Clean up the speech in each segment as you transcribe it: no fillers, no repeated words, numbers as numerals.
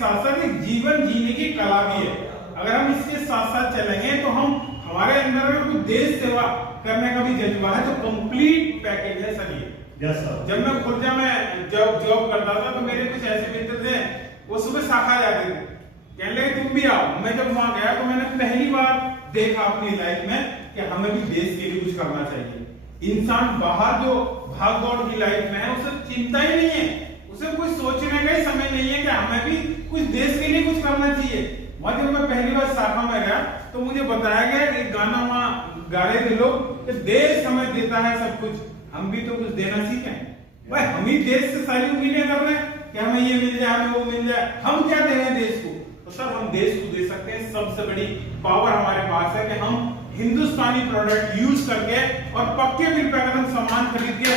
साथ साथ एक जीवन जीने की कला भी है। अगर हम इसके साथ साथ चलेंगे तो हम हमारे अंदर अगर कुछ देश सेवा करने का भी जज्बा है तो कंप्लीट पैकेज है सर ये। Yes sir. जब मैं खुर्जा में जॉब करता था तो मेरे कुछ ऐसे मित्र थे, वो सुबह शाखा जाते थे, कहने लगे तुम भी आओ। मैं जब वहां गया तो मैंने पहली बार देखा अपनी लाइफ में कि हमें भी देश के लिए कुछ करना चाहिए। इंसान बाहर जो भाग दौड़ की लाइफ में है उसे चिंता ही नहीं है, उसे कुछ सोचने का ही समय नहीं है कि हमें भी कुछ देश के लिए कुछ करना चाहिए। वहां जब मैं पहली बार शाखा में गया तो मुझे बताया गया एक गाना वहां गा रहे थे लोग कि देश हमें देता है सब कुछ, हम भी तो कुछ देना सीखें। भाई हम ही देश से सारी उम्मीदें कर रहे हैं कि हमें ये मिल जाए, हमें वो मिल जाए, हम क्या दे रहे हैं देश को? तो सर हम देश को दे सकते हैं। सबसे बड़ी पावर हमारे पास है कि हम हिंदुस्तानी प्रोडक्ट यूज करके और पक्के बिल पे अगर हम सामान खरीद के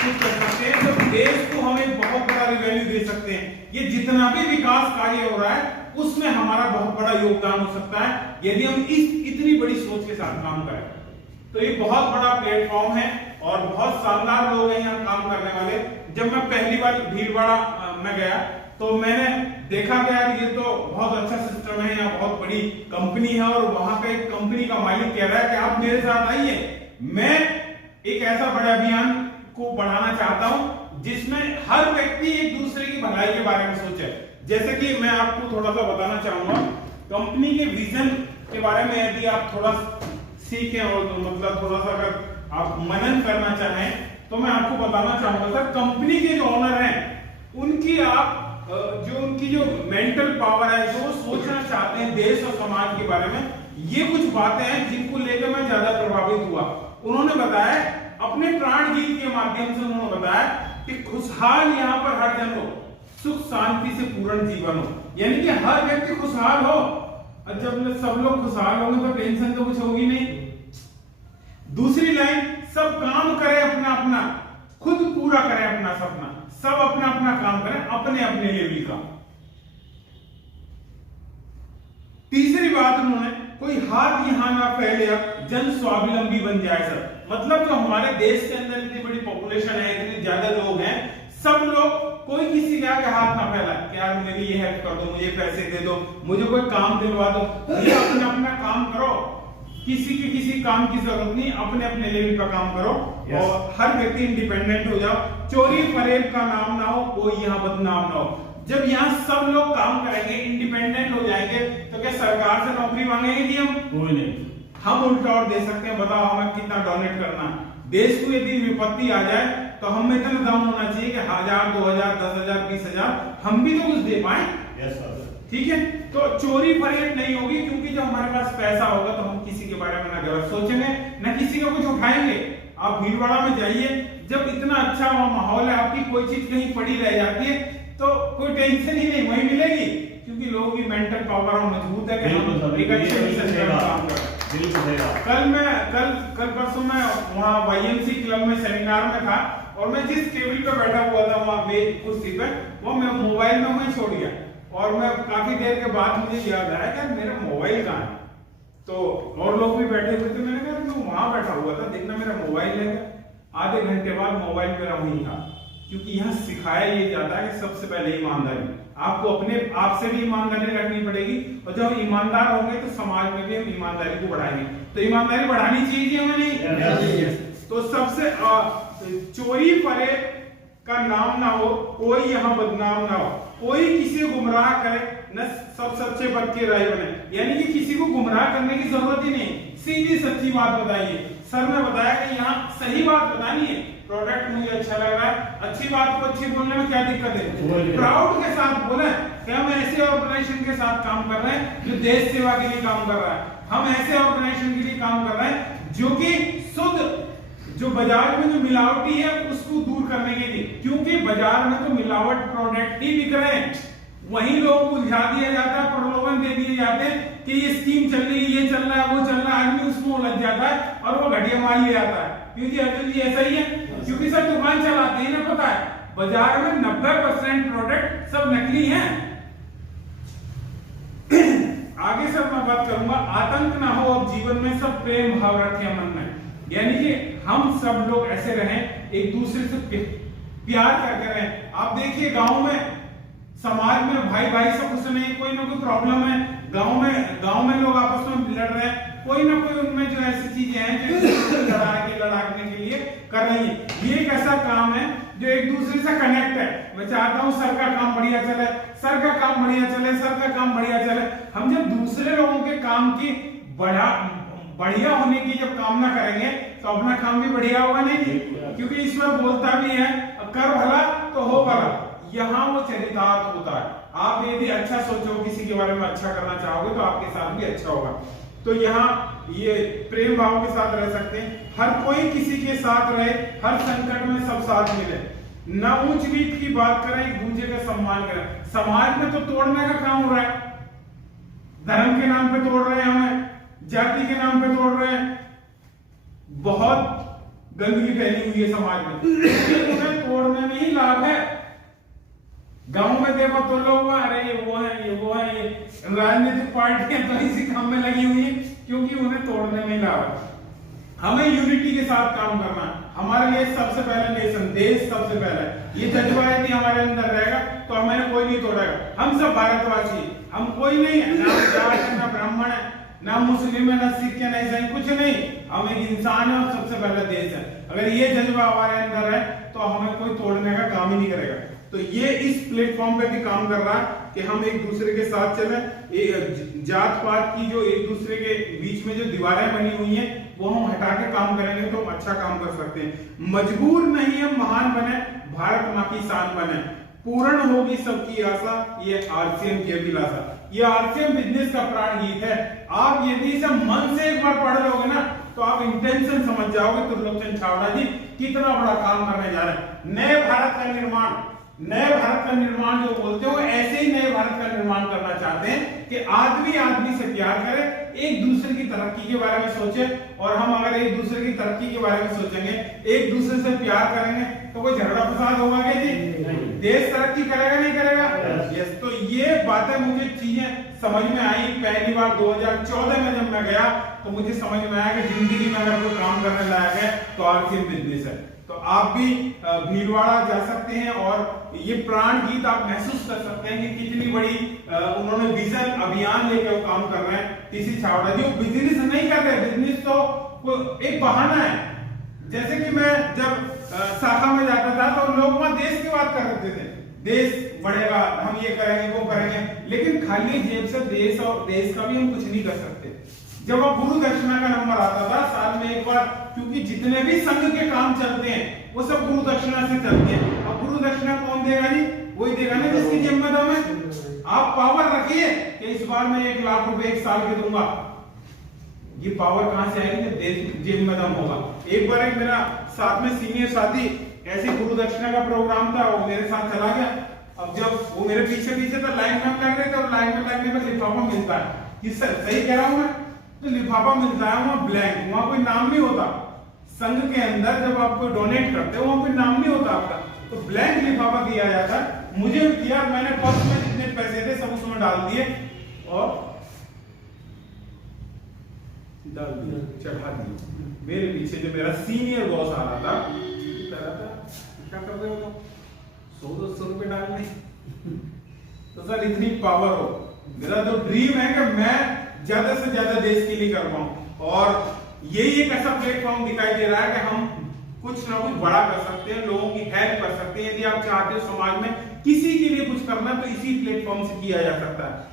कुछ कर सकते हैं तो देश को हम एक बहुत बड़ा रिवेन्यू दे सकते हैं। ये जितना भी विकास कार्य हो रहा है उसमें हमारा बहुत बड़ा योगदान हो सकता है यदि हम इतनी बड़ी सोच के साथ काम करें। तो ये बहुत बड़ा प्लेटफॉर्म है और बहुत शानदार लोग हैं यहाँ काम करने वाले। जब मैं पहली बार भीलवाड़ा में गया तो मैंने देखा कि यार ये तो बहुत अच्छा सिस्टम है, यहाँ बहुत बड़ी कंपनी है और वहां पे एक कंपनी का मालिक कह रहा है कि आप मेरे साथ आइए, मैं एक ऐसा बड़ा अभियान को बढ़ाना चाहता हूं जिसमें हर व्यक्ति एक दूसरे की भलाई के बारे में सोचे। जैसे कि मैं आपको थोड़ा सा बताना चाहूंगा कंपनी के विजन के बारे में, यदि आप थोड़ा सीखें और तो मतलब थोड़ा सा अगर आप मनन करना चाहें तो मैं आपको बताना चाहूंगा सर, कंपनी के जो ओनर हैं उनकी आप उनकी जो मेंटल पावर है, जो सोचना चाहते हैं देश और समाज के बारे में, ये कुछ बातें हैं जिनको लेकर मैं ज्यादा प्रभावित हुआ। उन्होंने बताया अपने प्राण गीत के माध्यम से, उन्होंने बताया कि खुशहाल यहाँ पर हर जन हो, सुख शांति से पूर्ण जीवन हो, यानी कि हर व्यक्ति खुशहाल हो। और जब सब लोग खुशहाल होंगे तो टेंशन तो कुछ होगी नहीं। दूसरी लाइन, सब काम करें अपना अपना, खुद पूरा करें अपना सपना, सब अपना अपना काम करें अपने अपने लेवल का। तीसरी बात उन्होंने, कोई हाथ यहां ना फैले अब जन स्वावलंबी बन जाए सर। मतलब जो हमारे देश के अंदर इतनी बड़ी पॉपुलेशन है, इतने ज्यादा लोग हैं, सब लोग कोई किसी के आगे हाथ ना फैलाए कि यार मेरी ये हेल्प कर दो, मुझे पैसे दे दो, मुझे कोई काम दिलवा दो। ये अपना अपना काम करो, किसी की किसी काम की जरूरत नहीं, अपने अपने लेवल पर काम करो। yes. और हर व्यक्ति इंडिपेंडेंट हो जाओ, चोरी फरेब का नाम ना हो, कोई यहाँ बदनाम ना हो। जब यहाँ सब लोग काम करेंगे, इंडिपेंडेंट हो जाएंगे, तो क्या सरकार से नौकरी मांगेंगे कि हम? कोई नहीं। हम उल्टा और दे सकते हैं, बताओ हमें कितना डोनेट करना। देश को यदि विपत्ति आ जाए तो हम में इतना दम होना चाहिए कि 1000, 2000, 10,000, 20,000 हम भी तो कुछ दे पाए। yes, ठीक है, तो चोरी फरेब नहीं होगी, क्योंकि जब हमारे पास पैसा होगा तो हम किसी के बारे में ना गलत सोचेंगे, ना किसी का कुछ उठाएंगे। आप भीलवाड़ा में जाइए, जब इतना अच्छा वहां माहौल है, आपकी कोई चीज कहीं पड़ी रह जाती है तो कोई टेंशन ही नहीं, वही मिलेगी, क्योंकि लोगों की मेंटल पावर और मजबूत है कि हम एक अच्छे मिशन में काम करें। कल परसों मैं वहाँ YMC क्लब में सेमिनार में था और मैं जिस टेबल पे बैठा हुआ था वहाँ कुर्सी पे, वो मैं मोबाइल में वहीं छोड़ गया और मैं काफी देर के बाद मुझे याद आया कि मेरा मोबाइल कहाँ है। तो और लोग भी बैठे हुए थे, मैंने कहा मैं वहां बैठा हुआ था, देखना मेरा मोबाइल है। आधे घंटे बाद मोबाइल मेरा वहीं था, क्योंकि यहाँ सिखाया ये जाता है कि सबसे पहले ईमानदारी, आपको अपने आप से भी ईमानदारी रखनी पड़ेगी और जब ईमानदार होंगे तो समाज में भी हम ईमानदारी को बढ़ाएंगे। तो ईमानदारी बढ़ानी चाहिए हमें नहीं? तो सबसे चोरी फरेब का नाम ना हो, कोई यहाँ बदनाम ना हो, कोई किसी को गुमराह करे न, सब सच्चे पद के राय बने, यानी कि किसी को गुमराह करने की जरूरत ही नहीं, सीधी सच्ची बात बताइए। सर ने बताया कि यहाँ सही बात बतानी है, प्रोडक्ट मुझे अच्छा लग रहा है, अच्छी बात को अच्छी बोलने में क्या दिक्कत है? प्राउड के साथ बोले कि हम ऐसे ऑर्गेनाइजेशन के साथ काम कर रहे हैं जो देश सेवा के लिए काम कर रहा है, हम ऐसे ऑर्गेनाइजेशन के लिए काम कर रहे हैं जो कि शुद्ध, जो बाजार में जो मिलावटी है उसको दूर करने के लिए, क्योंकि बाजार में तो मिलावट प्रोडक्ट ही बिक रहे हैं, वहीं लोगों को उलझा दिया जाता है, प्रलोभन दे दिए जाते हैं कि ये स्कीम चल रही है, ये चल रहा है, वो चल रहा है, आदमी उसमें उलझ जाता है और वो घटिया माल ले आता है। क्योंकि अर्जुन जी ऐसा ही है, क्योंकि सब दुकान चलाते हैं ना, पता है बाजार में 90% प्रोडक्ट सब नकली हैं। आगे सर मैं बात करूंगा, आतंक ना हो अब जीवन में, सब प्रेम भाव रखें मन में, यानी कि हम सब लोग ऐसे रहें, एक दूसरे से प्यार करके रहें। आप देखिए गांव में समाज में भाई भाई से खुश नहीं, कोई ना कोई प्रॉब्लम है, गांव में लोग आपस में लड़ रहे हैं, कोई ना कोई उनमें जो ऐसी चीजें हैं जो लड़ाने के लिए कर रही है। ये एक ऐसा काम है जो एक दूसरे से कनेक्ट है। मैं चाहता हूँ सर का काम बढ़िया चले, सर का काम बढ़िया चले, सर का काम बढ़िया चले। हम जब दूसरे लोगों के काम की बढ़िया होने की जब कामना करेंगे तो अपना काम भी बढ़िया होगा नहीं, क्योंकि ईश्वर बोलता भी है कर भला तो हो भला। यहाँ वो चरितार्थ होता है। आप यदि अच्छा सोचो, किसी के बारे में अच्छा करना चाहोगे तो आपके साथ भी अच्छा होगा। तो यहाँ ये प्रेम भाव के साथ रह सकते हैं, हर कोई किसी के साथ रहे, हर संकट में सब साथ मिले, न ऊंच नीच की बात करें, एक दूसरे का सम्मान करें। समाज में तो तोड़ने का काम हो रहा है, धर्म के नाम पे तोड़ रहे हैं, हमें जाति के नाम पे तोड़ रहे हैं, बहुत गंदगी फैली हुई है समाज में, लेकिन उन्हें तोड़ने में ही लाभ है। गांव में देखो तो लोग अरे ये वो है, ये वो है, ये राजनीतिक पार्टियां तो इसी काम में लगी हुई है, क्योंकि उन्हें तोड़ने में लाभ है। हमें यूनिटी के साथ काम करना है। हमारे लिए सबसे पहले नेशन, देश सबसे पहले। ये जज्बा यदि हमारे अंदर रहेगा तो हमें कोई नहीं तोड़ेगा। हम सब भारतवासी, हम कोई नहीं है, ना जाट है, ना ब्राह्मण है, ना मुस्लिम है, ना सिख है, ना ईसाई, कुछ नहीं। हम एक इंसान है और सबसे पहले देश है। अगर ये जज्बा हमारे अंदर है तो हमें कोई तोड़ने का काम ही नहीं करेगा। तो ये इस प्लेटफॉर्म पे भी काम कर रहा है कि हम एक दूसरे के साथ चलें। जात पात की जो एक दूसरे के बीच में जो दीवारें बनी हुई हैं वो हम हटा के काम करेंगे तो हम अच्छा काम कर सकते हैं। मजबूर नहीं हम महान बने, भारत माँ की शान बने, पूर्ण होगी सबकी आशा, ये आरसीएम की अभिलाषा। ये आरसीएम बिजनेस का प्राण गीत है। आप यदि इसे मन से एक बार पढ़ लोगे ना तो आप इंटेंशन समझ जाओगे त्रिलोचन छावड़ा जी कितना बड़ा काम करने जा रहे हैं। नए भारत का निर्माण, नए भारत का निर्माण जो बोलते हो, ऐसे ही नए भारत का निर्माण करना चाहते हैं कि आदमी आदमी से प्यार करे, एक दूसरे की तरक्की के बारे में सोचे। और हम अगर एक दूसरे की तरक्की के बारे में सोचेंगे, एक दूसरे से प्यार करेंगे तो कोई झगड़ा फसाद होगा क्या जी? देश तरक्की करेगा नहीं करेगा? यस। तो ये बातें मुझे चीजें समझ में आई पहली बार 2014 में जब मैं गया तो मुझे समझ में आया कि जिंदगी में अगर कोई काम करने लायक है तो आरसीएम बिजनेस है। तो आप भी भीलवाड़ा जा सकते हैं और ये प्राण गीत आप महसूस कर सकते हैं कि कितनी बड़ी उन्होंने विजन अभियान लेकर वो काम कर रहे हैं। टीसी छावड़ा जी वो बिजनेस नहीं कर रहे, बिजनेस तो एक बहाना है। जैसे कि मैं जब शाखा में जाता था तो लोग वहां देश की बात कर रहे थे, देश बढ़ेगा, हम ये करेंगे, वो करेंगे, लेकिन खाली जेब से देश और देश का भी हम कुछ नहीं कर सकते। जब अब गुरु दक्षिणा का नंबर आता था साल में एक बार, क्योंकि जितने भी संघ के काम चलते हैं वो सब गुरु दक्षिणा से चलते हैं। अब गुरु दक्षिणा कौन देगा जी? वही देगा ना जिसकी जेब में दम है। आप पावर रखिए कि इस बार मैं 1 लाख रुपए 1 साल के दूंगा। ये पावर कहां से आएगी? देश जेब में दम होगा। एक बार एक मेरा साथ में सीनियर साथी ऐसे गुरु दक्षिणा का प्रोग्राम था, वो मेरे साथ चला गया। अब जब वो मेरे पीछे पीछे तो लाइन में लग रहे थे और लाइन में लगने में लिफाफा मिलता है कि सर सही कह रहा हूं मैं, तो लिफाफा मिलता है वहां ब्लैंक, वहां कोई नाम नहीं होता। संघ के अंदर जब आप कोई डोनेट करते हो वहां कोई नाम नहीं होता आपका, तो ब्लैंक लिफाफा दिया जाता है। मुझे किया, मैंने पर्स में जितने पैसे थे सब उसमें डाल दिए और डाल दिया, चढ़ा दिया। मेरे पीछे जो मेरा सीनियर बॉस आ रहा था, कह रहा था क्या कर रहे हो तुम, 100-200 रुपए डालने। तो सर इतनी पावर हो, मेरा जो ड्रीम है कि मैं ज्यादा से ज्यादा देश के लिए कर पाऊं, और यही एक ऐसा प्लेटफॉर्म दिखाई दे रहा है कि हम कुछ ना कुछ बड़ा कर सकते हैं, लोगों की हेल्प कर सकते हैं। यदि आप चाहते हो समाज में किसी के लिए कुछ करना तो इसी प्लेटफॉर्म से किया जा सकता है।